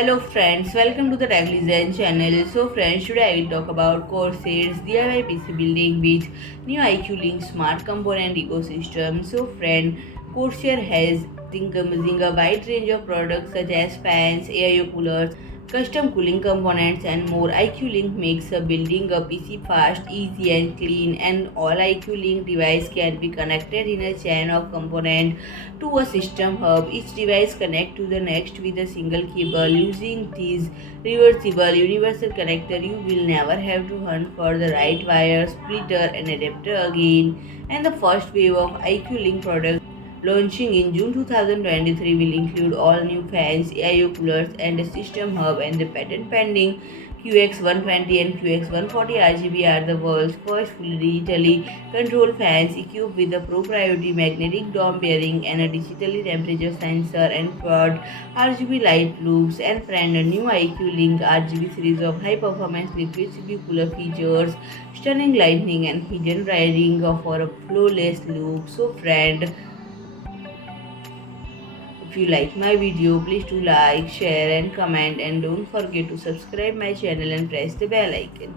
Hello friends, welcome to the Tech Design channel. So friends, today I will talk about Corsair's DIY PC building with new iCUE Link smart component ecosystem. So friend, Corsair has encompassing a wide range of products such as fans, AIO coolers, custom cooling components and more. iCUE Link makes building a PC fast, easy and clean, and all iCUE Link device can be connected in a chain of components to a system hub. Each device connect to the next with a single cable. Using this reversible universal connector, you will never have to hunt for the right wire, splitter and adapter again. And the first wave of iCUE Link products launching in June 2023 will include all new fans, AIO coolers and a system hub, and the patent pending QX120 and QX140 RGB are the world's first fully digitally controlled fans equipped with a proprietary magnetic dome bearing and a digitally temperature sensor and quad RGB light loops. And friend, a new iCUE Link RGB series of high performance liquid CPU cooler features stunning lightning and hidden wiring for a flawless look. So friend, if you like my video, please do like, share and comment, and don't forget to subscribe my channel and press the bell icon.